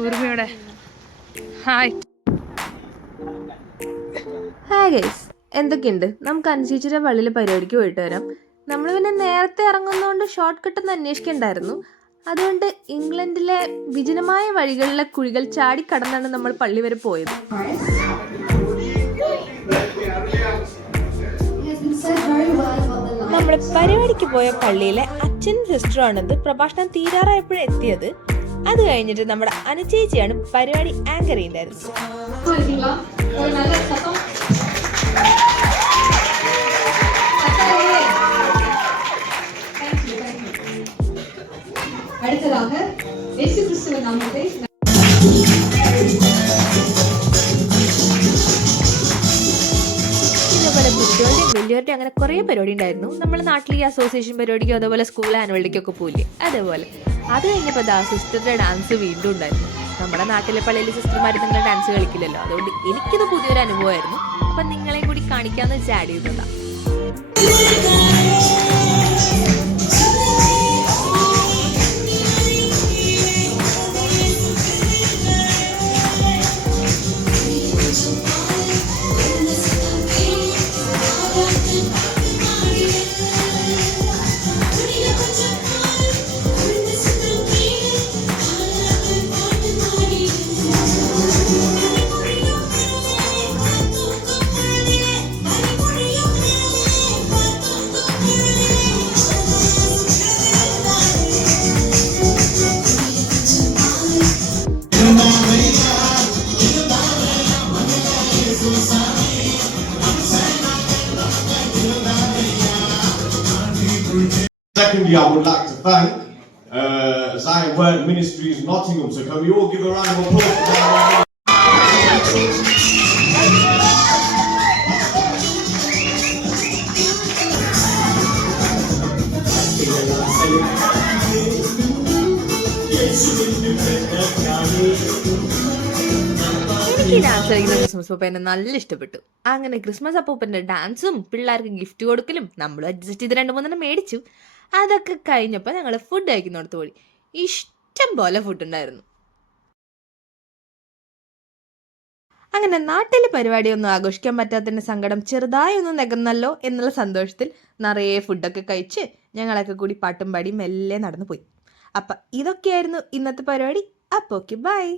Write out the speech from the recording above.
ഊർമ്മയുടെ hi hi guys, എന്തൊക്കെയുണ്ട്? നമുക്ക് അനുചേച്ചിയുടെ പള്ളിയിൽ പരിപാടിക്ക് പോയിട്ട് വരാം. നമ്മൾ പിന്നെ നേരത്തെ ഇറങ്ങുന്നതുകൊണ്ട് ഷോർട്ട് കട്ടൊന്നും അന്വേഷിക്കണ്ടായിരുന്നു. അതുകൊണ്ട് ഇംഗ്ലണ്ടിലെ വിജനമായ വഴികളിലെ കുഴികൾ ചാടിക്കടന്നാണ് നമ്മൾ പള്ളി വരെ പോയത്. നമ്മൾ പരിപാടിക്ക് പോയ പള്ളിയിലെ അച്ഛനും സിസ്റ്ററുമാണിത്. പ്രഭാഷണം തീരാറായപ്പോഴും എത്തിയത്. അത് കഴിഞ്ഞിട്ട് നമ്മുടെ അനുചേച്ചിയാണ് പരിപാടി ആങ്കർ ചെയ്യുന്നത്. അടുത്തதாக യേശു ക്രിസ്തുവിൻ നാമത്തിൽ ഇതേപോലെ കുട്ടികളുടെ വലിയവരുടെ അങ്ങനെ കുറേ പരിപാടി ഉണ്ടായിരുന്നു. നമ്മുടെ നാട്ടിൽ ഈ അസോസിയേഷൻ പരിപാടിക്കോ അതേപോലെ സ്കൂൾ ആനുവൽ ഡേക്കൊക്കെ പോയില്ലേ, അതേപോലെ അത് കഴിഞ്ഞപ്പോൾ സിസ്റ്ററുടെ ഡാൻസ് വീണ്ടും ഉണ്ടായിരുന്നു. നമ്മുടെ നാട്ടിലെ പള്ളിയിലെ സിസ്റ്റർമാർ നിങ്ങൾ ഡാൻസ് കളിക്കില്ലല്ലോ, അതുകൊണ്ട് എനിക്കിത് പുതിയൊരു അനുഭവമായിരുന്നു. അപ്പം നിങ്ങളെയും കൂടി കാണിക്കാമെന്ന് വെച്ച് ആഡ് ചെയ്തതാണ്. Secondly, I would like to thank Zion Word Ministries Nottingham. So can we all give a round of applause for Zion Word? എനിക്ക് ഈ ഡാൻസ് കളിക്കുന്ന ക്രിസ്മസ് അപ്പൂപ്പനെ നല്ല ഇഷ്ടപ്പെട്ടു. അങ്ങനെ ക്രിസ്മസ് അപ്പൂപ്പൻ്റെ ഡാൻസും പിള്ളേർക്ക് ഗിഫ്റ്റ് കൊടുക്കലും നമ്മൾ അഡ്ജസ്റ്റ് ചെയ്ത് 2-3 മേടിച്ചു. അതൊക്കെ കഴിഞ്ഞപ്പോൾ ഞങ്ങൾ ഫുഡ് കഴിക്കുന്നിടത്ത് പോയി. ഇഷ്ടം പോലെ ഫുഡ് ഉണ്ടായിരുന്നു. അങ്ങനെ നാട്ടിലെ പരിപാടിയൊന്നും ആഘോഷിക്കാൻ പറ്റാത്തതിൻ്റെ സങ്കടം ചെറുതായി ഒന്ന് നികന്നല്ലോ എന്നുള്ള സന്തോഷത്തിൽ നിറയെ ഫുഡൊക്കെ കഴിച്ച് ഞങ്ങളൊക്കെ കൂടി പാട്ടും പാടി മെല്ലെ നടന്നു പോയി. അപ്പം ഇതൊക്കെയായിരുന്നു ഇന്നത്തെ പരിപാടി. അപ്പോൾ ഓക്കെ, ബൈ.